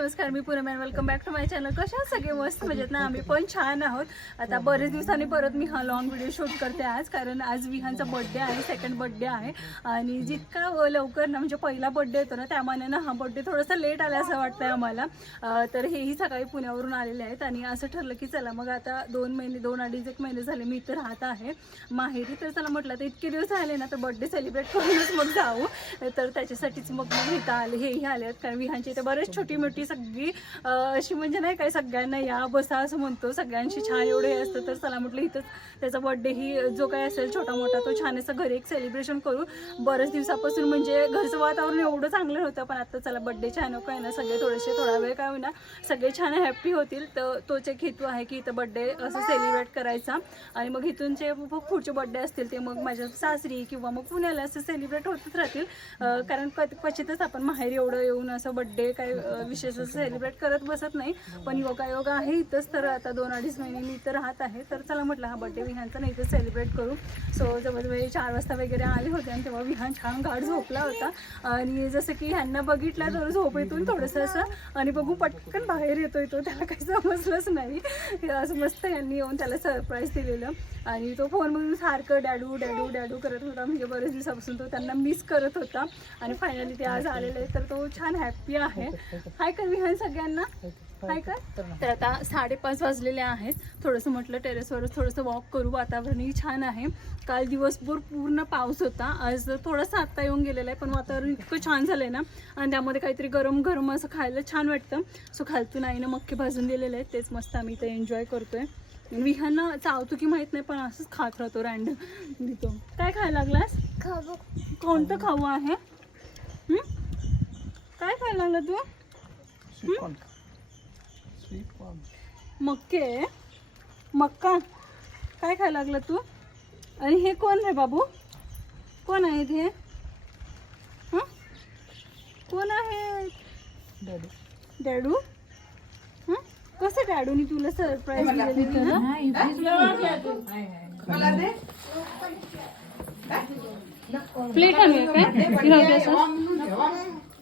नमस्कार मी Poonam welcome back to my channel कशा सगळे? मस्त मजेत ना? आम्ही पण छान आहोत. आता बरेच दिवसांनी परत मी हा लॉंग व्हिडिओ शूट करते आज कारण आज विहानचा बड्डे आहे सेकंड बड्डे आहे. आणि जितका लवकर ना म्हणजे पहिला बर्थडे येतो ना त्यामानानं हा बड्डे थोडासा लेट आला असं वाटतंय आम्हाला. तर हेही सकाळी पुण्यावरून आलेले आहेत. आणि असं ठरलं की चला मग आता दोन महिने दोन अडीच एक महिने झाले मी इथं राहत आहे. माहेरी तर चला म्हटलं तर इतके दिवस आले ना तर बड्डे सेलिब्रेट करूनच मग जाऊ. तर त्याच्यासाठीच मग मग इथं आले हेही आले आहेत. कारण विहानचे इथे बरेच छोटी मोठी सगळी अशी म्हणजे नाही काय सगळ्यांना या बसा असं म्हणतो. सगळ्यांशी छान एवढं हे असतं तर चला म्हटलं इथंच त्याचा बर्थडे ही जो काय असेल छोटा मोठा तो छान असं घरी एक सेलिब्रेशन करू. बऱ्याच दिवसापासून म्हणजे घरचं वातावरण एवढं चांगलं नव्हतं पण आता चला बर्थडे छान काय ना सगळे थोडेसे थोडा वेळ काय होईना सगळे छान हॅप्पी होतील. तर तोच एक हेतू आहे की इथं बर्थडे असं सेलिब्रेट करायचा. आणि मग इथून जे पुढचे बर्थडे असतील ते मग माझ्या सासरी किंवा मग पुण्याला असं सेलिब्रेट होतच राहतील. कारण क्वचितच आपण माहेर एवढं येऊन असं बर्थडे काय विशेष असं सेलिब्रेट करत बसत नाही. पण योगा योगा आहे इथंच. तर आता दोन अडीच महिने मी इथं राहत आहे. तर चला म्हटलं हा बर्थडे विहानचा नाही इथं सेलिब्रेट करू. सो जवळजवळ चार वाजता वगैरे आले होते आणि तेव्हा विहान छान गाढ झोपला होता. आणि जसं की ह्यांना बघितलं तर झोपेतून थोडंसं असं आणि बघू पटकन बाहेर येतोय तो त्याला काही समजलंच नाही. असं मस्त यांनी येऊन त्याला सरप्राईज दिलेलं. आणि तो फोनमधून सारखं डॅडू डॅडू डॅडू करत होता. म्हणजे बरेच दिवसापासून तो त्यांना मिस करत होता. आणि फायनली ते आज आलेले तर तो छान हॅप्पी आहे. हाय विहान सगळ्यांना. हाय का? तर आता साडेपाच वाजलेले आहेत. थोडंसं म्हटलं टेरेसवर थोडंसं वॉक करू. वातावरणही छान आहे. काल दिवसभर पूर्ण पाऊस होता. आज थोडंसं आत्ता येऊन गेलेलं आहे पण वातावरण इतकं छान झालं आहे ना. आणि त्यामध्ये काहीतरी गरम गरम असं खायला छान वाटतं. सो खालतून आईनं मक्के भाजून दिलेले आहेत. तेच मस्त आम्ही इथे एन्जॉय करतोय. विहांना चावतो की माहीत नाही पण असंच खात राहतो रँडम देतो काय खायला लागलास? कोणतं खाऊ आहे? काय खायला लागला तू? हं? मक्के. मक्का. काय खायला लागला तू? आणि हे कोण आहे बाबू? कोण आहेत हे? हं? कोण आहे डॅडू? हं? कसं डॅडूनी तुला सरप्राईज प्लेट आणूया काय?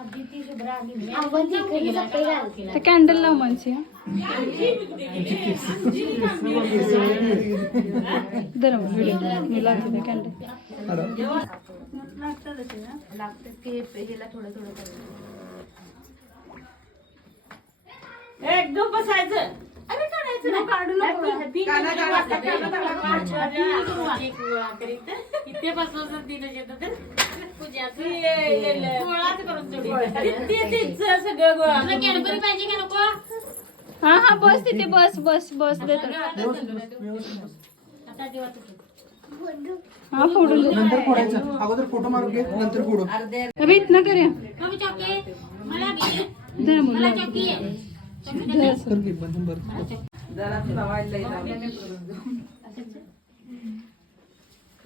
हा. ते कॅन्डल लाव माणसी दर मी लागते ते कॅन्डल. एकदम बसायचं. अरे काढायचं नाही काढू इथे बसवून दिलं येतं तर गोळाच करून सगळं गोळा. कॅडबरी पाहिजे का नको? हा हा बस तिथे बस बस बस देतो. हा फोडून नंतर फोडायचं. अगोदर फोटो मारून घे नंतर फोडू. मला घे मुलं चॉकी आहे धर असं. कर घे बंधन बरं Yes ना. कॅन्डल नंतर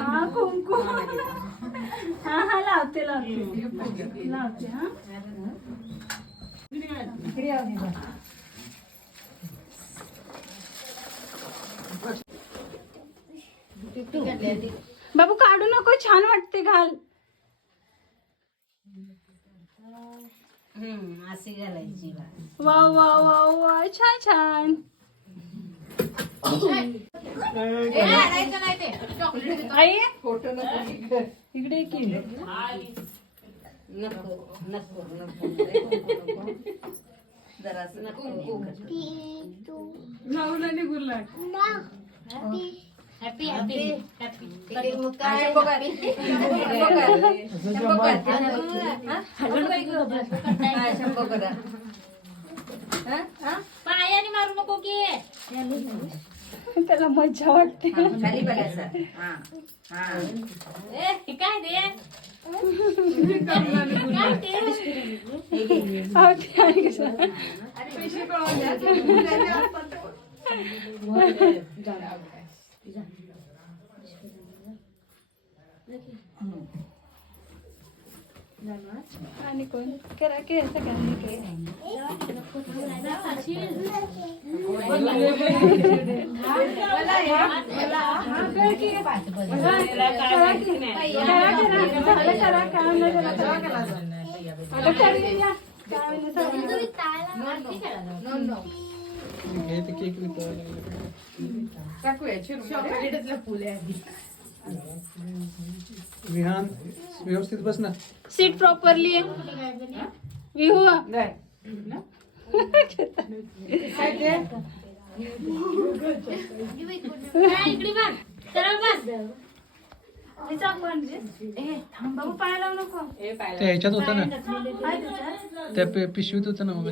हा कुंकू हा हा लावते लावते लावते हा बाबू काढू नको छान वाटते घाल. अशी घालायची वा वा वा वा छान छान. आई. इकडे की. नको नको नको. निघूला हॅपी हॅपी हॅपी पायाने मारू नको की. त्याला मज्जा वाटते. खाली बघायचं. हा हा. हे काय ते हा, ते आहे कसं. आणि कोण करा की सगळ्यांनी की. करा, करा. झालं करा, काम नाही झालं, करा, करा. आता करूया, या. काय नाही. सगळं. घे ते केक विकत. विहान व्यवस्थित बस ना सीट प्रॉपरली विहू काय इकडे बघ सरळ बस पाय लावू. नको त्या ह्याच्यात होता ना. त्या पे- पिशवीत होतं ना मग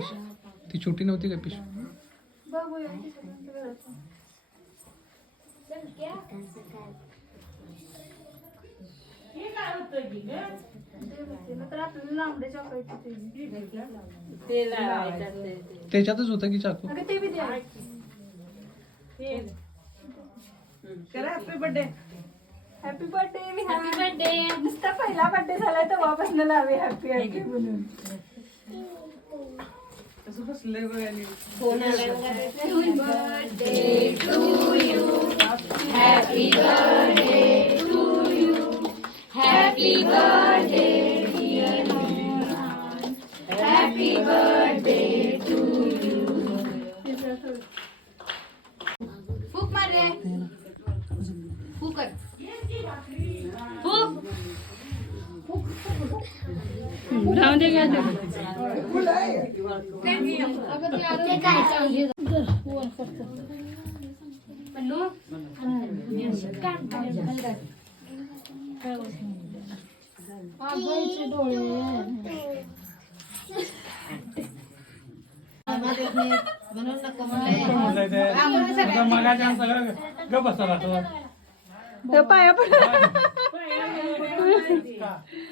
ती छोटी नव्हती का पिशवी? बघूया तर आपल्याला लांबडे चॉकलेट त्याच्यातच होतं की चाकू? अगं ते बी द्या हॅपी बर्थडे हॅपी बर्थडे नुसता पहिला बर्थडे झालाय तेव्हापासून लावे हॅपी हॅपी म्हणून. फूक पाया पड अगं बाई हे ती ती किती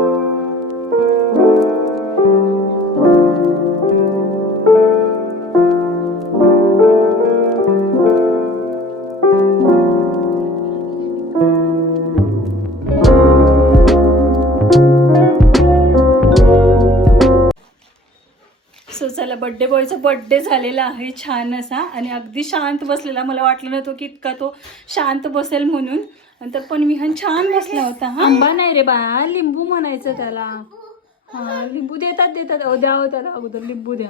बड्डे बॉयचा बड्डे झालेला आहे छान असा. आणि अगदी शांत बसलेला. मला वाटलं नव्हतं की इतका तो शांत बसेल म्हणून. नंतर पण विहान छान बसला होता हा. आंबा नाही रे बा लिंबू म्हणायचं त्याला. हा लिंबू देतात देतात. अहो द्या हो त्याला अगोदर लिंबू द्या.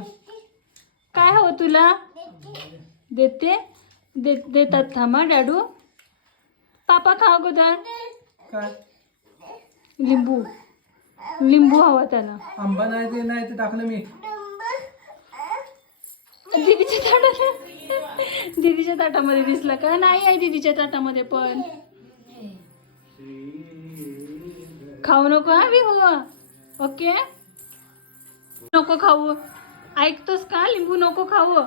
काय हवं तुला? देते. दे देतात थांबा डॅडू. पापा खा अगोदर. काय? लिंबू. लिंबू हवा त्याला. आंबा नाही ते नाही ते टाकलं मी. दीदीच्या ताटामध्ये दीदीच्या ताटामध्ये दिसलं का? नाही आहे दीदीच्या ताटामध्ये पण. खाऊ नको हा विहू ओके? नको खाऊ. ऐकतोस का? लिंबू नको खाऊ.